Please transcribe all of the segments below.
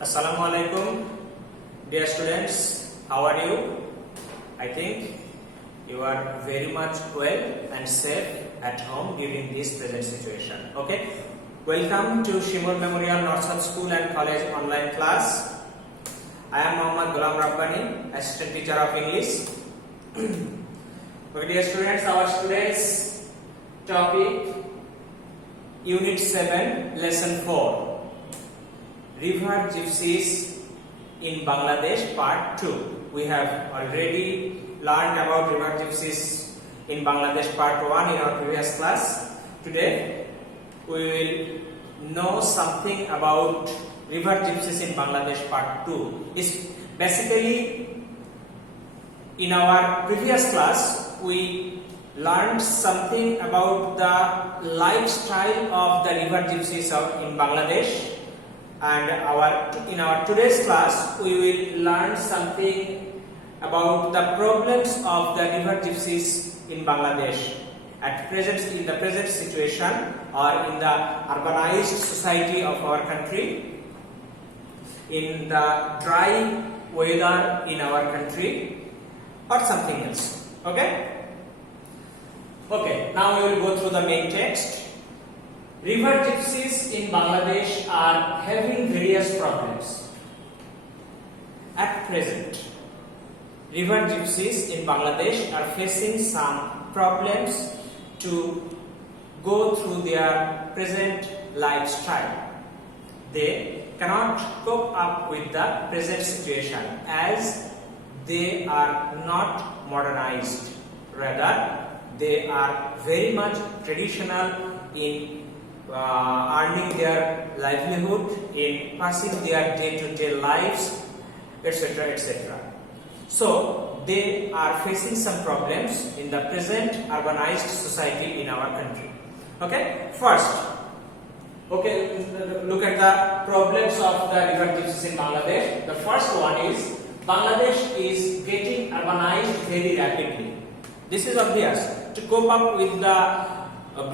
Assalamu alaikum, dear students. How are you? I think you are very much well and safe at home during this present situation. Okay. Welcome to Shimur Memorial North South School and College online class. I am Mohammad Ghulam Rabbani, Assistant Teacher of English. Okay, dear students, our today's topic, Unit 7, Lesson 4. River Gypsies in Bangladesh Part 2. We have already learned about river gypsies in Bangladesh Part 1 in our previous class. Today we will know something about river gypsies in Bangladesh Part 2. It's basically, in our previous class we learned something about the lifestyle of the river gypsies in Bangladesh. And in our today's class, we will learn something about the problems of the river gypsies in Bangladesh in the present situation or in the urbanized society of our country, in the dry weather in our country, or something else. Okay? Okay, now we will go through the main text. River gypsies in Bangladesh are having various problems. At present, river gypsies in Bangladesh are facing some problems to go through their present lifestyle. They cannot cope up with the present situation as they are not modernized. Rather, they are very much traditional in earning their livelihood, in passing their day-to-day lives, etc., etc. So they are facing some problems in the present urbanized society in our country. Okay, first, look at the problems of the river gypsies in Bangladesh. The first one is Bangladesh is getting urbanized very rapidly. This is obvious. To cope up with the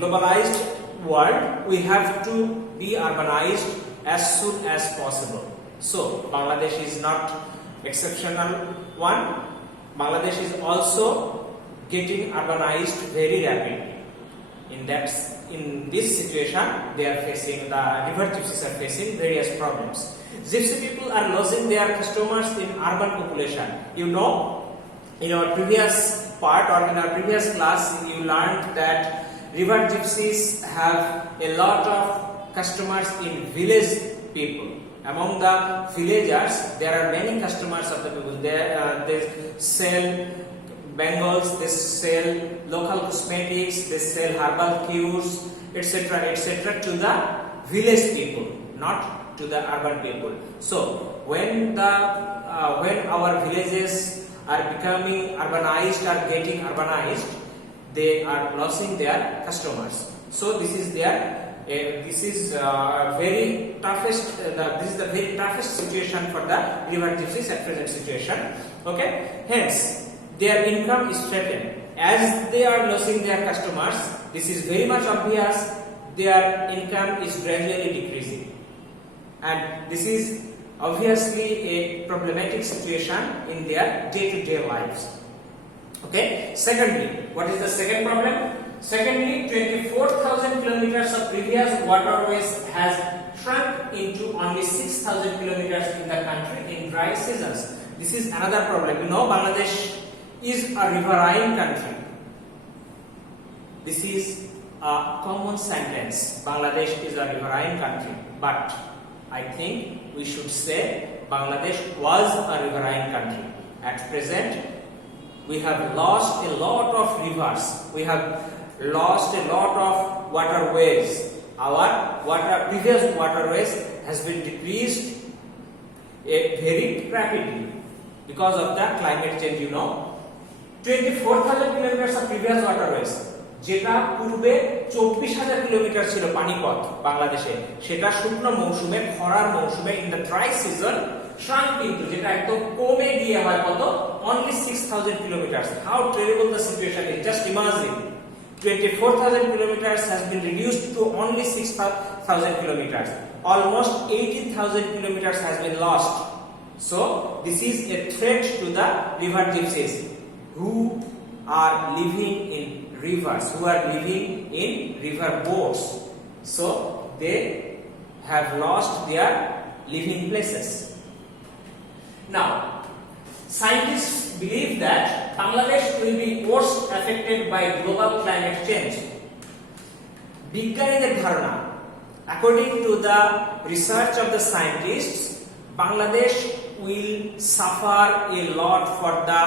globalized world, we have to be urbanized as soon as possible. So Bangladesh is not exceptional one. Bangladesh is also getting urbanized very rapidly. In this situation, the river gypsies are facing various problems. Gypsy people are losing their customers in urban population. You know, in our previous part or in our previous class, you learned that river gypsies have a lot of customers in village people. Among the villagers, there are many customers of the people. They sell bangles, they sell local cosmetics, they sell herbal cures, etc., etc. to the village people, not to the urban people. So when our villages are becoming urbanized or getting urbanized, they are losing their customers. So this is the very toughest situation for the river gypsies at present situation. Okay, hence their income is threatened as they are losing their customers. This is very much obvious. Their income is gradually decreasing, and this is obviously a problematic situation in their day-to-day lives. Okay. Secondly, what is the second problem? Secondly, 24,000 kilometers of previous waterways has shrunk into only 6,000 kilometers in the country in dry seasons. This is another problem. You know, Bangladesh is a riverine country. This is a common sentence. Bangladesh is a riverine country, but I think we should say Bangladesh was a riverine country. At present, we have lost a lot of rivers. We have lost a lot of waterways. Our previous waterways has been decreased very rapidly because of the climate change. You know, 24,000 kilometers of previous waterways, যেটা পূর্বে 24,000 kilometre ছিল পানিপথ বাংলাদেশে, সেটা শুকনো মৌসুমে, খরার মৌসুমে, in the dry season shrunk into, যেটা একদম কমে গিয়ে হয় কত, only 6,000 kilometers. How terrible the situation is, just imagine. 24,000 kilometers has been reduced to only 6,000 kilometers. Almost 18,000 kilometers has been lost. So this is a threat to the river gypsies who are living in rivers, who are living in river boats. So they have lost their living places. Now, scientists believe that Bangladesh will be worse affected by global climate change. বিজ্ঞানীদের ধারণা, according to the research of the scientists, Bangladesh will suffer a lot for the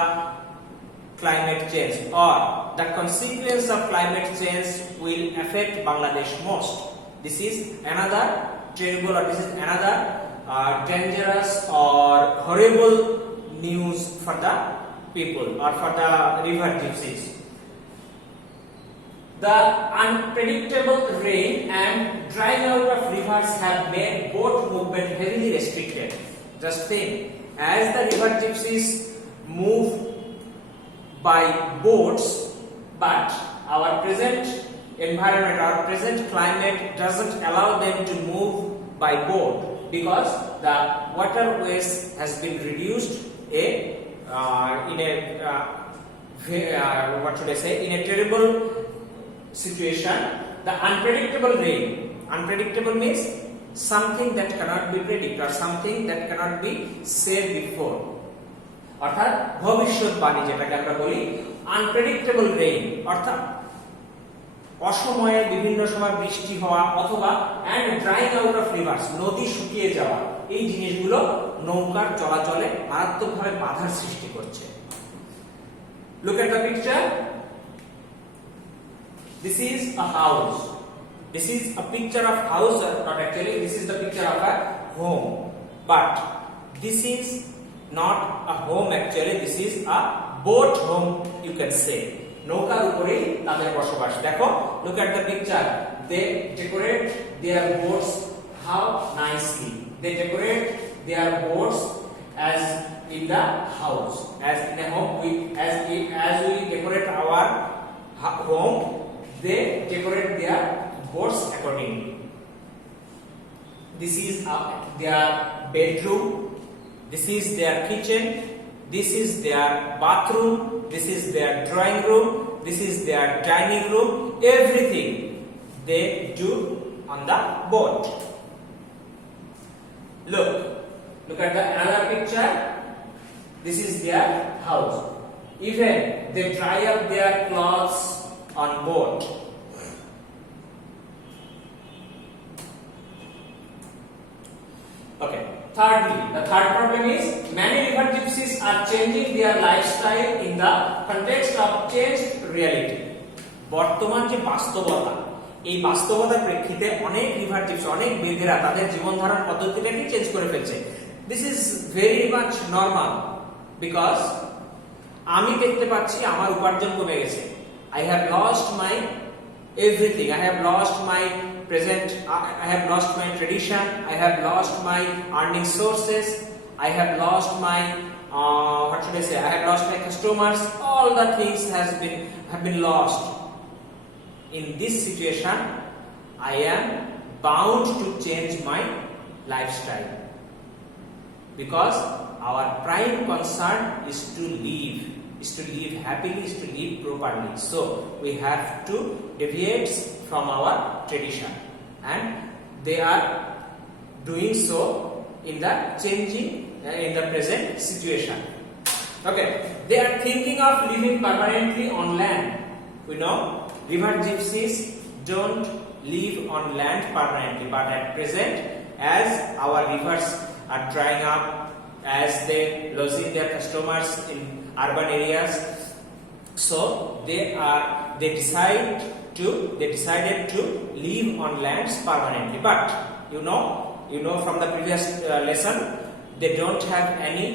climate change, or the consequence of climate change will affect Bangladesh most. This is another terrible, or this is another dangerous or horrible news for the people or for the river gypsies. The unpredictable rain and drying out of rivers have made boat movement heavily restricted. Just think, as the river gypsies move by boats, but our present environment, our present climate doesn't allow them to move by boat, because the waterways has been reduced what should I say, in a terrible situation. The unpredictable rain, unpredictable means something that cannot be predicted or something that cannot be said before, অর্থাৎ ভবিষ্যৎবাণী যেটাকে আমরা বলি, unpredictable rain অর্থাৎ অসময়ে বিভিন্ন সময় বৃষ্টি হওয়া, অথবা and drying out of rivers, নদী শুকিয়ে যাওয়া, এই জিনিসগুলো নৌকার চলাচলে মারাত্মকভাবে বাধার সৃষ্টি করছে। Look at the picture. This is a house. This is a picture of house, not actually, this is the picture of a home. But this is not a home actually, this is a boat home, you can say. নৌকার উপরে তাদের বসবাস। দেখো, look at the picture. They decorate their boats how nicely. They decorate their boats as in the house, as in a home. As we decorate our home, they decorate their boats accordingly. This is their bedroom. This is their kitchen. This is their bathroom. This is their drawing room. This is their dining room. Everything they do on the boat. Look at the another picture. This is their house. Even they dry up their clothes on boat. Okay. Thirdly, the third problem is many river gypsies are changing their lifestyle in the context of changed reality. বর্তমান যে বাস্তবতা, এই বাস্তবতার প্রেক্ষিতে অনেক river gypsy, অনেক বেদেরা তাদের জীবনধারণ পদ্ধতিটাকে change করে ফেলছে। This is very much normal because আমি দেখতে পাচ্ছি আমার উপার্জন কমে গেছে। I have lost my everything. I have lost my present, I have lost my tradition, I have lost my earning sources, I have lost my what should I say, I have lost my customers. All the things have been lost. In this situation, I am bound to change my lifestyle, because our prime concern is to live happily, is to live properly. So we have to deviate from our tradition, and they are doing so in the changing in the present situation. Okay, they are thinking of living permanently on land. We know river gypsies don't live on land permanently, but at present, as our rivers are drying up, as they losing their customers in urban areas, so they decided to live on lands permanently. But you know from the previous lesson, they don't have any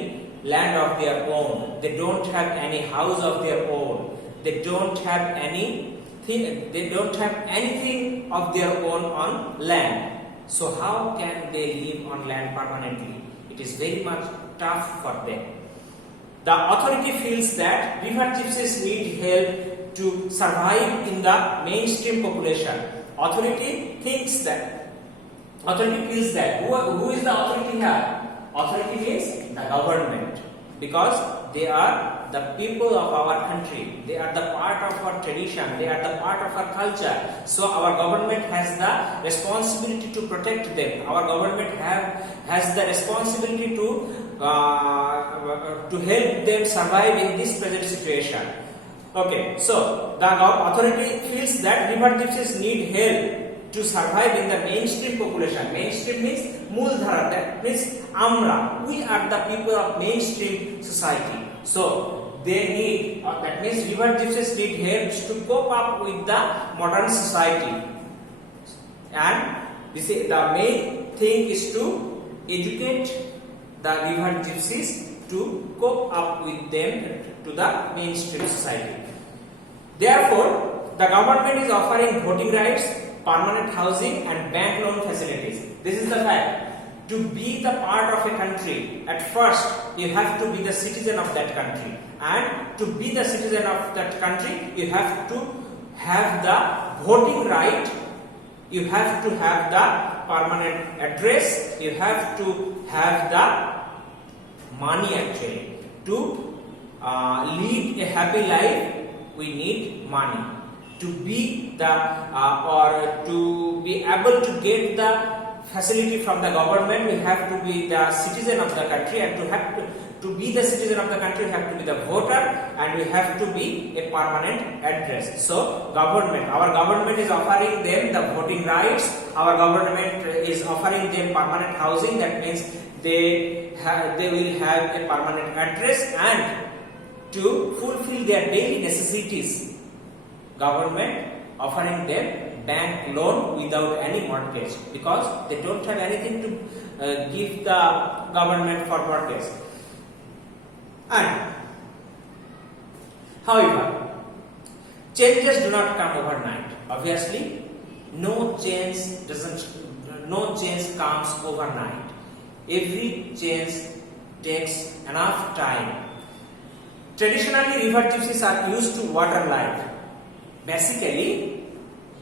land of their own, they don't have any house of their own, they don't have anything of their own on land. So how can they live on land permanently? It is very much tough for them. The authority feels that river gypsies need help to survive in the mainstream population. Authority feels that who is the authority here? Authority is the government, because they are the people of our country. They are the part of our tradition. They are the part of our culture. So our government has the responsibility to protect them. Our government has the responsibility to help them survive in this present situation. Okay, so the authority feels that river gypsies need help to survive in the mainstream population. Mainstream means Mooldhara, that means Amra. We are the people of mainstream society. So they need, that means river gypsies need help to cope up with the modern society. And this is the main thing is to educate the river gypsies to cope up with them to the mainstream society. Therefore, the government is offering voting rights, permanent housing and bank loan facilities. This is the fact. To be the part of a country, at first you have to be the citizen of that country, and to be the citizen of that country you have to have the voting right, you have to have the permanent address, you have to have the money actually. To lead a happy life we need money. To be the or to be able to get the facility from the government, we have to be the citizen of the country, and to be the citizen of the country, we have to be the voter, and we have to be a permanent address. So our government is offering them the voting rights, our government is offering them permanent housing, that means they will have a permanent address, and to fulfill their daily necessities, government offering them bank loan without any mortgage, because they don't have anything to give the government for mortgage. And however, changes do not come overnight. Obviously, no change comes overnight. Every change takes enough time. Traditionally, river gypsies are used to water life. Basically,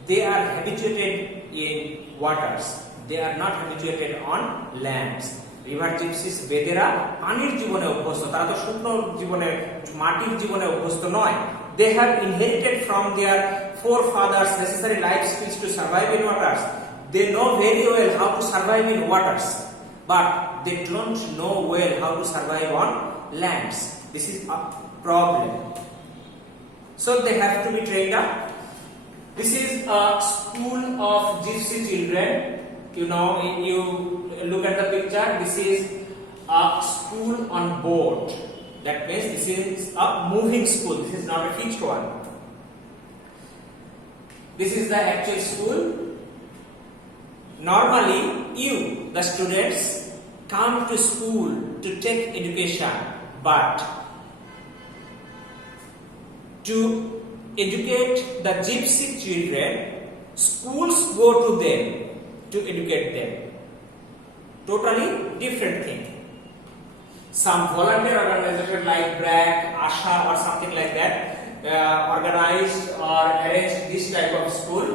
they are habituated in waters. They are not habituated on lands. River gypsies বেদেরা পানির জীবনে অভ্যস্ত, তারা তো শুকনো জীবনে মাটির জীবনে অভ্যস্ত নয়। They have inherited from their forefathers necessary life skills to survive in waters. They know very well how to survive in waters, but they don't know well how to survive on lands. This is a problem. So they have to be trained up. This is a school of gypsy children. You know, you look at the picture. This is a school on board. That means this is a moving school. This is not a fixed one. This is the actual school. Normally, you, the students, come to school to take education, but to educate the gypsy children, schools go to them to educate them. Totally different thing. Some volunteer organization like BRAC, ASHA or something like that organized or arranged this type of school,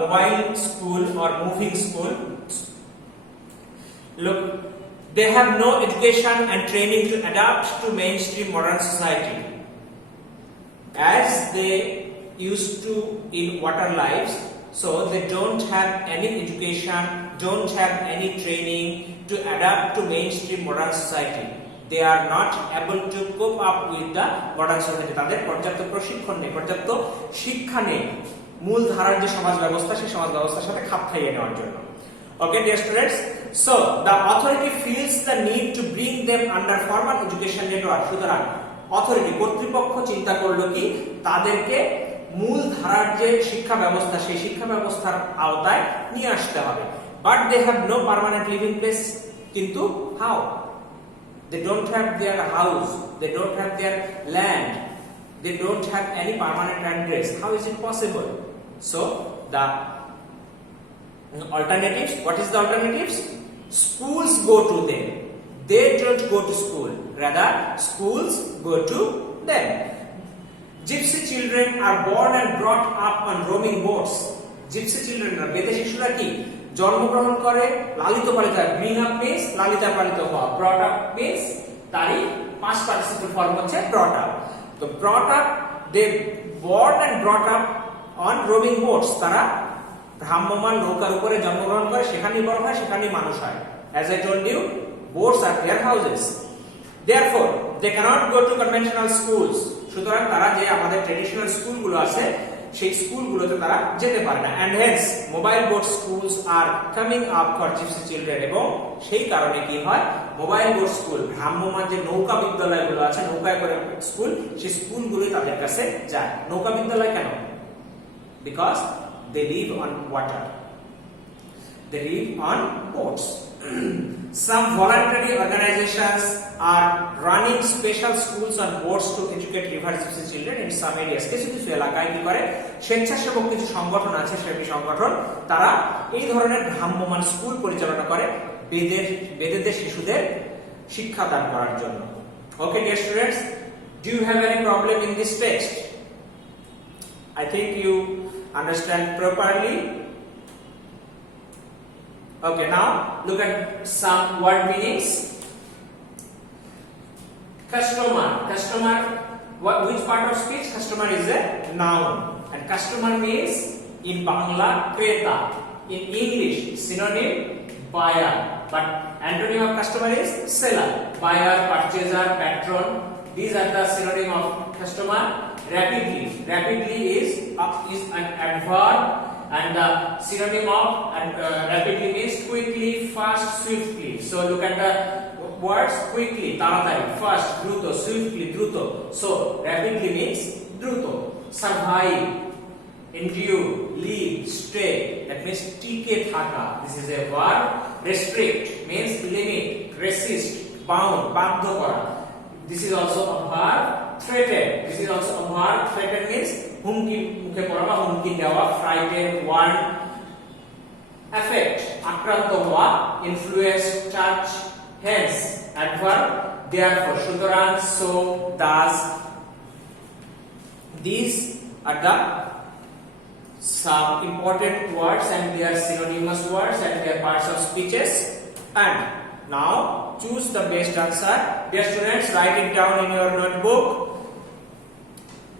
mobile school or moving school. Look, they have no education and training to adapt to mainstream modern society. As they used to in water lives, so they don't have any education, don't have any training to adapt to mainstream modern society. They are not able to cope up with the modern society. তাদের পর্যাপ্ত প্রশিক্ষণ নেই, পর্যাপ্ত শিক্ষা নেই মূল ধারার যে সমাজ ব্যবস্থা, সেই সমাজ ব্যবস্থার সাথে খাপ খাইয়ে নেওয়ার জন্য। Okay, dear students, so the authority feels the need to bring them under formal education network. সুতরাং অথরিটি, কর্তৃপক্ষ চিন্তা করলো কি তাদেরকে মূল ধারার যে শিক্ষা ব্যবস্থা, সেই শিক্ষা ব্যবস্থার আওতায় নিয়ে আসতে হবে। But they have no permanent living place. কিন্তু how? They don't have their house, they don't have their land, they don't have any permanent address. How is it possible? So the alternatives, what is the alternatives? Schools go to them. They don't go to school, rather schools go to them. Gypsy children are born and brought up on roaming boats. Gypsy children বেদে শিশুরা কি জন্মগ্রহণ করে, লালিত পালিত হয়। bring up means লালিত পালিত হওয়া, brought up means তারই past participle form হচ্ছে brought up। তো brought up, they born and brought up on roaming boats, তারা ভ্রাম্যমান নৌকার উপরে জন্মগ্রহণ করে, সেখানেই বড় হয়, সেখানেই মানুষ হয়। As I told you, boats are their houses. Therefore, they cannot go to conventional schools. সুতরাং তারা যে আমাদের ট্র্যাডিশনাল স্কুলগুলো আছে সেই স্কুলগুলোতে তারা যেতে পারে না। And hence, mobile boat schools are coming up for gypsy children. এবং সেই কারণে কি হয়, মোবাইল বোট স্কুল, ভ্রাম্যমান যে নৌকা বিদ্যালয়গুলো আছে, নৌকায় করে স্কুল, সেই স্কুলগুলোই তাদের কাছে যায়। নৌকা বিদ্যালয় কেন? Because they live on water. They live on boats. Some voluntary organizations are running special schools on boats to educate river gypsy children in some areas. কিছু কিছু এলাকায় কি করে, স্বেচ্ছাসেবক কিছু সংগঠন আছে, সেই সংগঠন তারা এই ধরনের ভ্রাম্যমান স্কুল পরিচালনা করে বেদেদের শিশুদের শিক্ষাদান করার জন্য। Okay, dear students, do you have any problem in this text? I think you understand properly. Okay, now look at some word meanings. Customer. Customer, which part of speech? Customer is a noun. And customer means in Bangla, Kreta. In English, synonym, buyer. But antonym of customer is seller. Buyer, purchaser, patron. These are the synonym of customer. Rapidly. Rapidly is an adverb. And the synonym of rapidly means quickly, fast, swiftly. So look at the words quickly, taratari, fast, druto, swiftly, druto. So rapidly means druto. Survive, endure, live, stay. That means tike thaka. This is a verb. Restrict means limit, resist, bound, baddho kora. This is also a verb. Threaten. This is also a verb. Threaten means হুমকি মুখে পড়া বা হুমকি দেওয়া, frighten, Warne, effect আক্রান্ত হওয়া, influence, touch, hence adverb, therefore সুতরাং, so, thus. These are the some important words and they are synonymous words and they are parts of speeches. And now choose the best answer. Dear students, write it down in your notebook.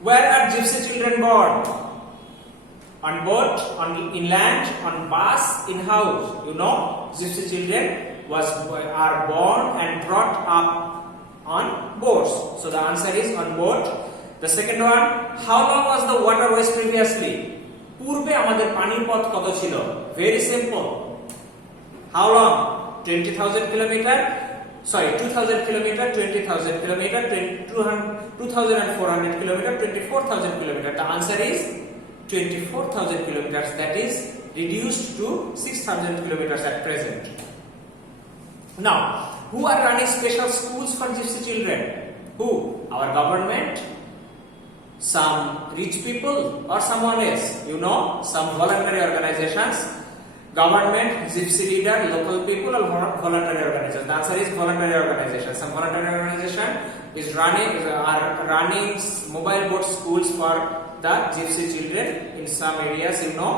Where are gypsy children born? On boat, on inland, on bus, in house. You know, gypsy children are born and brought up on boats. So the answer is on boat. The second one, how long was the waterways previously? পূর্বে আমাদের পানির পথ কত ছিল? Very simple. How long? 20,000 kilometer. Sorry, 2,000 kilometer, 20,000 kilometer, 2,400 kilometer, 24,000 kilometer. The answer is 24,000 kilometers. That is reduced to 6,000 kilometers at present. Now, who are running special schools for gypsy children? Who? Our government, some rich people, or someone else? You know, some voluntary organizations. Government, gypsy leader, local people, or voluntary organizations? The answer is voluntary organization. Some voluntary organization are running mobile boat schools for the gypsy children in some areas, you know.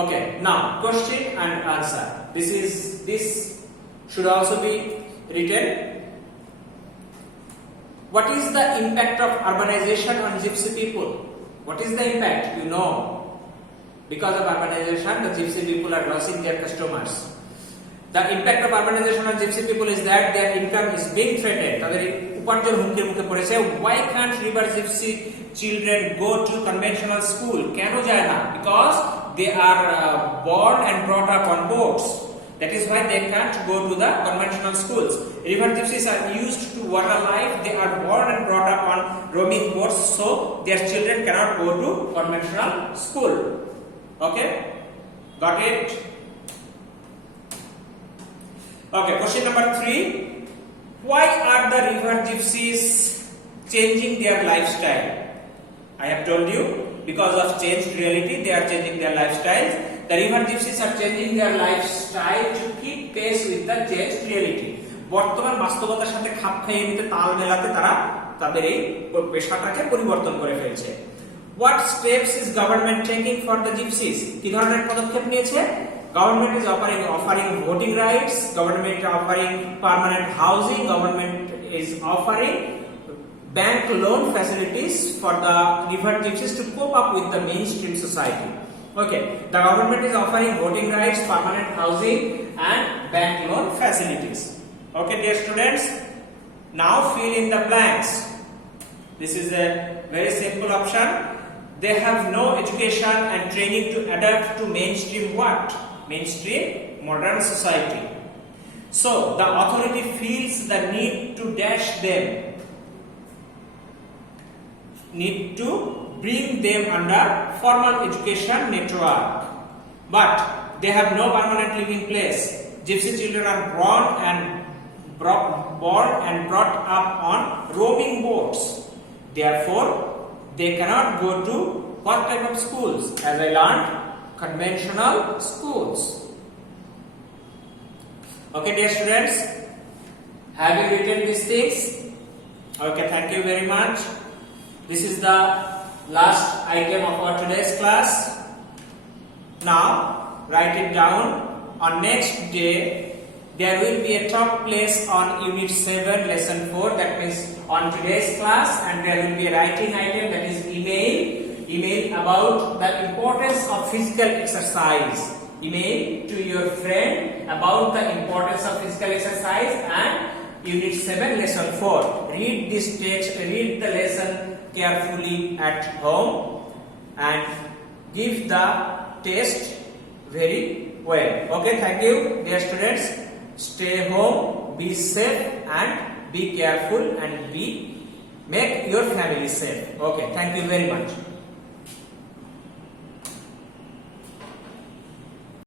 Okay, now question and answer. This should also be written. What is the impact of urbanization on gypsy people? What is the impact? You know. Because of urbanization, the gypsy people are losing their customers. The impact of urbanization on gypsy people is that their income is being threatened. তাদের উপার্জন হুমকির মুখে পড়েছে। Why can't river gypsy children go to conventional school? কেন যায় না? Because they are born and brought up on boats. That is why they can't go to the conventional schools. River gypsies are used to water life. They are born and brought up on roaming boats, so their children cannot go to conventional school. Okay, got it? Okay, question number 3. Why are the river gypsies changing their lifestyle? I have told you, because of changed reality, they are changing their lifestyles. The river gypsies are changing their lifestyle to keep pace with the changed reality. বর্তমান বাস্তবতার সাথে খাপ খাইয়ে নিতে, তাল মেলাতে তারা তাদের এই পেশাটাকে পরিবর্তন করে ফেলছে। What steps is government taking for the gypsies? কি ধরনের পদক্ষেপ নিয়েছে? Government is offering voting rights, government is offering permanent housing, government is offering bank loan facilities for the river gypsies to cope up with the mainstream society. Okay, the government is offering voting rights, permanent housing and bank loan facilities. Okay, dear students, now fill in the blanks. This is a very simple option. They have no education and training to adapt to mainstream what? Mainstream modern society. So the authority feels the need to dash them, need to bring them under formal education network, but they have no permanent living place. Gypsy children are born and brought up on roaming boats. Therefore, they cannot go to what type of schools? As I learned, conventional schools. Okay, dear students, have you written these things? Okay, thank you very much. This is the last item of our today's class. Now, write it down. On next day, there will be a talk place on Unit 7, Lesson 4. That means on today's class, and there will be a writing item, that is email about the importance of physical exercise. Email to your friend about the importance of physical exercise and Unit 7, Lesson 4. Read this text, read the lesson carefully at home and give the test very well. Okay, thank you, dear students. Stay home, be safe and be careful and make your family safe. Okay, thank you very much.